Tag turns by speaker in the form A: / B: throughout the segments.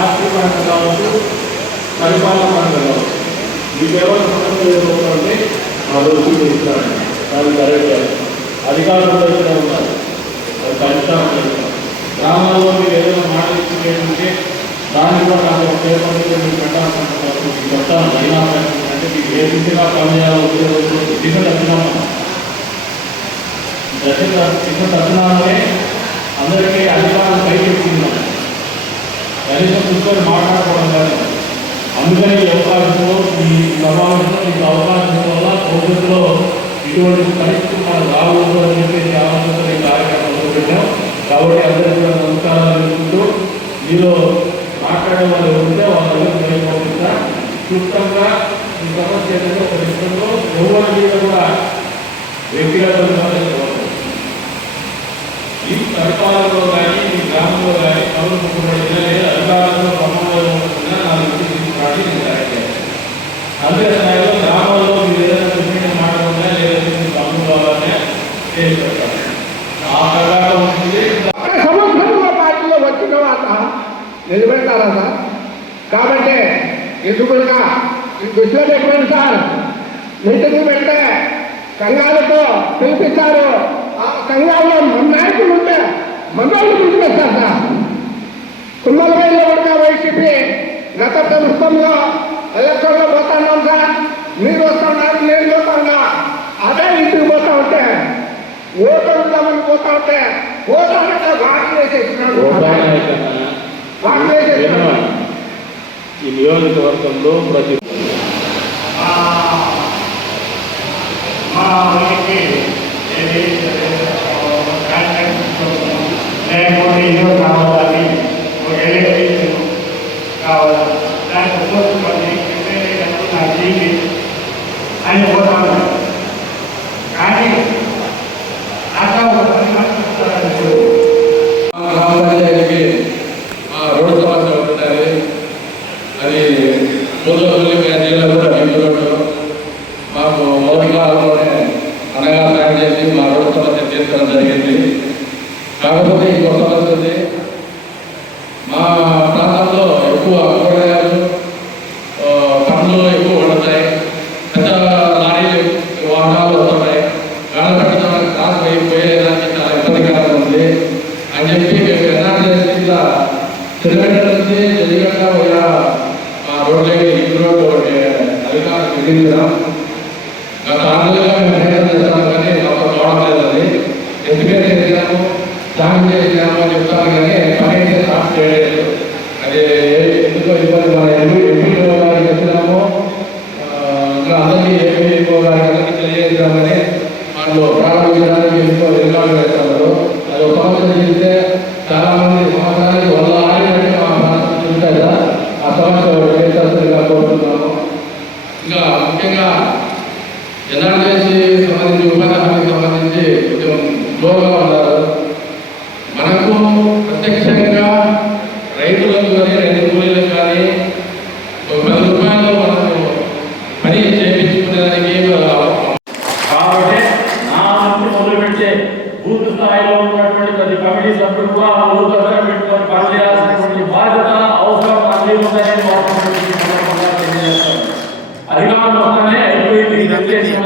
A: ఆర్థిక పరంగా కావచ్చు పరిపాలన పరంగా కావచ్చు ఈ కేవలం సమస్య ఏదవుతుందంటే ఆ రోజు ఇస్తారు దాన్ని కరెక్ట్ అధికారంలో ఉంటారు. అది పరిష్కారం గ్రామాల్లో మీరు ఏదైనా మాట ఇచ్చిందంటే దాన్ని కూడా నాకు పేపర్లో మీరు పెట్టాలనుకుంటున్నారు మీకు చెప్తాను అయినా అంటే మీకు ఏ దిశగా పనిచేయాలో ఉద్యోగంలో డిఫెంట్ దర్శనం దశ దిశ దర్శనాలనే అందరికీ అధికారం పైకి కనీసం కూర్చొని మాట్లాడుకోవడం కానీ అందుకని ఈ అవకాశంలో ఈ సమావేశంలో మీకు అవకాశం వల్ల భవిష్యత్తులో ఇటువంటి పరిస్థితులు మనం రాకూడదు అని చెప్పేసి ఆలోచన ఈ కార్యక్రమం మొదలుపెట్టాం కాబట్టి అందరికీ కూడా నమస్కారాలు తెలుపుకుంటూ మీలో మాట్లాడే వాళ్ళు ఉంటే వాళ్ళ దగ్గర పంపిస్తా క్లుప్తంగా ఈ సమస్య ఏదైతే ఒక విషయంలో ఎవరి మీద కూడా వ్యక్తిగతంగా ఈ పరిపాలనలో కానీ ఈ గ్రామంలో కానీ పనులు ముఖ్యమైన
B: ఎందుకుగా ఈ దృష్టిలో పెట్టుకోండి సార్? మీటింగ్ పెడితే సంఘాలతో పిలిపిస్తారు ఆ సంఘాల్లో మన నాయకులు ఉంటే మనోళ్ళు పిలిపిస్తారు సార్. కుమ్మలపల్లిలో కూడా వైసీపీ గత ప్రభుత్వంలో ఎలక్షన్లో పోతున్నాం సార్. మీరు వస్తున్నారు నేను పోతున్నా అదే ఇంటికి పోతా ఉంటే ఓటు ఉందామని పోతా ఉంటే ఓటానంటే అంటే వాటి వేసేసినాడు
A: ఈ నియోజకవర్గంలో ప్రతి
C: మా లేకపోతే ఇల్లు కావాలని ఒక ఎలక్ట్రీషియన్ కావాలి దానికి ఉపయోగపడి నా జీవి అని పోతాను కానీ అట్లా ఒక పని మాట్లాడుతున్నారు
D: గ్రామ పంచాయతీకి ఆ రోడ్డు సమస్య ఉంటున్నది అది పూర్వపల్లి జిల్లా కూడా లింక్ రోడ్డు మాకు మొదటి కాలంలోనే అనగా ప్లాన్ మా రోడ్డు తీర్చడం జరిగింది. కాకపోతే ఈ కొత్త ఉంది మా ప్రాంతంలో ఎక్కువ కూరగాయలు పండ్లు ఎక్కువ వండుతాయి పెద్ద లారీలు వాహనాలు వస్తున్నాయి గాలి పెట్టడానికి కాసు పోయి పోయేదానికి చాలా ఇబ్బందికరంగా ఉంది. అని చెప్పి మేము ఎన్ఆర్జీ ఇట్లా తిరుగట్ట నుంచి జల్లిగట్ట పోయా ఆ రోడ్లకి ఈ రోడ్డు ఒకటి అధికారులు విధించడం గత ఆరులుగా కొంచెం మనకు ప్రత్యక్షంగా రైతులకు కానీ రైతు కూలీలకు కానీ పది రూపాయలు మనకు పని చేయించుకునేదానికి
A: కాబట్టి నా మొదలు మొదలుపెట్టే బూత్ స్థాయిలో ఉన్నటువంటి ప్రతి కమిటీ సభ్యులు కూడా ఊరు దగ్గర పెట్టుకొని పనిచేయాల్సినటువంటి బాధ్యత అవసరం అన్ని ఉన్నాయని తెలియజేస్తాను.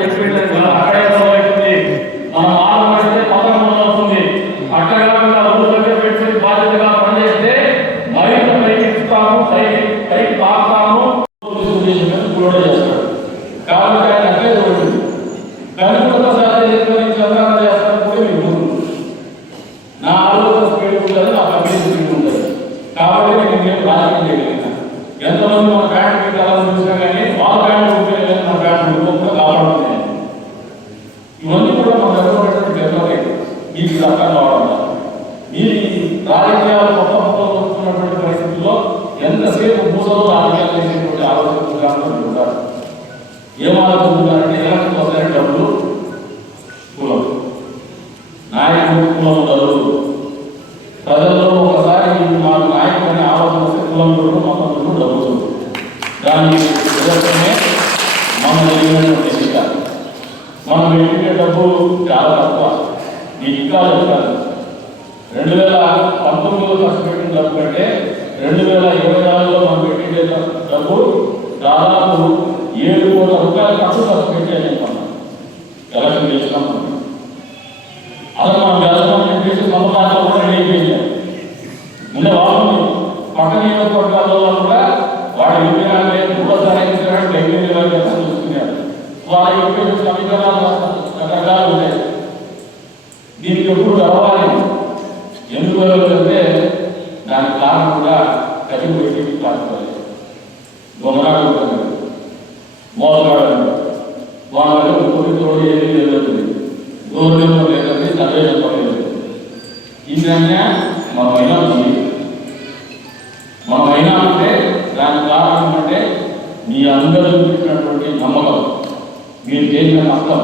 A: అయిపోయింది వాకింగ్ చేయగలిగిన ఎంతమంది కానీ వాళ్ళ ప్యాంట్ ఉంటే మన ప్యాంట్ ఉండకుండా కాపాడుతున్నాయి ఇవన్నీ కూడా మన దగ్గర పెట్టడం జరగలేదు కావడం మీ రాజకీయాలు మొత్తం మొత్తం వస్తున్నటువంటి పరిస్థితుల్లో ఎంతసేపు మూసలో రాజకీయాలు చేసేటువంటి ఆలోచన ఉంటారు ఏం ఆలోచిస్తున్నారంటే ఎలాంటి డబ్బులు కులం. నాయకుడు కులం ఉండదు జరిగినటువంటి మనం పెట్టిన డబ్బు చాలా తక్కువ. ఈ ఇంకా చెప్తాను రెండు వేల పంతొమ్మిదిలో ఖర్చు పెట్టిన డబ్బు కంటే రెండు వేల ఇరవై నాలుగులో మనం పెట్టిన డబ్బు దాదాపు ఏడు కోట్ల రూపాయల ఖర్చు ఖర్చు పెట్టాను చెప్పాను ఎలక్షన్ చేసినాం మనం. అలా మనం వెళ్తామని చెప్పేసి సమకాలంలో కూడా రెడీ అయిపోయింది. ముందు వాళ్ళు పక్క నియోజకవర్గాల్లో కూడా వాడి విగ్రహాలే మూడోసారి విగ్రహాలు బయట చూస్తున్నారు వాళ్ళ యొక్క సమీకరణాలు రకరకాలు ఉంటాయి దీనికి ఎప్పుడు రావాలి ఎందుకు అంటే దానికి కారణం కూడా కఠిన పెట్టి కాకపోవాలి దొంగనాడు ఉంటాడు మోసగాడు వాళ్ళ కొన్ని తోడు ఏమీ లేదు గౌరవం లేదండి చదివే చెప్పలేదు ఇంద్రన్య మనమైనా ఉంది మనమైనా అంటే దానికి కారణం అంటే మీ అందరూ చూపించినటువంటి నమ్మకం మీరు చేసిన మొత్తం